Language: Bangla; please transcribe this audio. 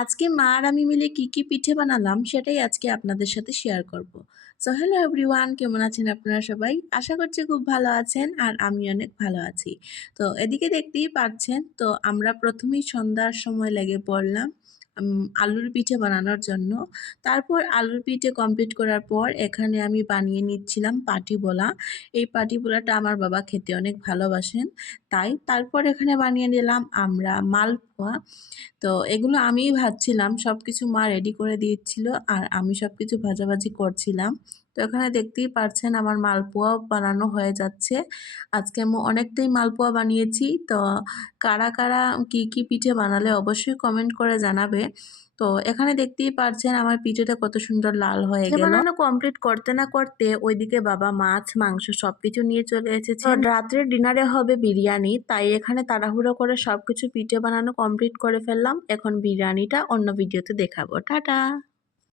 আজকে মা আর আমি মিলে কি পিঠে বানালাম সেটাই আজকে আপনাদের সাথে শেয়ার করব। সো হ্যালো এভরিওয়ান, কেমন আছেন আপনারা সবাই? আশা করছি খুব ভালো আছেন আর আমি অনেক ভালো আছি। তো এদিকে দেখতেই পাচ্ছেন, তো আমরা প্রথমেই সন্ধ্যার সময় লেগে পড়লাম আলুর পিঠে বানানোর জন্য। তারপর আলুর পিঠে কমপ্লিট করার পর এখানে আমি বানিয়ে নিচ্ছিলাম পাটিবোলা। এই পাটিবোলাটা আমার বাবা খেতে অনেক ভালোবাসেন, তাই তারপর এখানে বানিয়ে নিলাম আমরা মালপোয়া। তো এগুলো আমিই ভাজছিলাম, সবকিছু মা রেডি করে দিচ্ছিল আর আমি সবকিছু ভাজাভাজি করছিলাম। তো এখানে দেখতেই পারছেন আমার মালপোয়া বানানো হয়ে যাচ্ছে। আজকে আমি অনেকটাই মালপোয়া বানিয়েছি। তো কারা কারা কি পিঠে বানালে অবশ্যই কমেন্ট করে জানাবে। তো এখানে দেখতেই পারছেন আমার পিঠেটা কত সুন্দর লাল হয়ে গেল। বানানো কমপ্লিট করতে না করতে ওইদিকে বাবা মাছ মাংস সবকিছু নিয়ে চলে এসেছে। রাত্রের ডিনারে হবে বিরিয়ানি, তাই এখানে তাড়াহুড়ো করে সবকিছু পিঠে বানানো কমপ্লিট করে ফেললাম। এখন বিরিয়ানিটা অন্য ভিডিওতে দেখাবো। টাটা।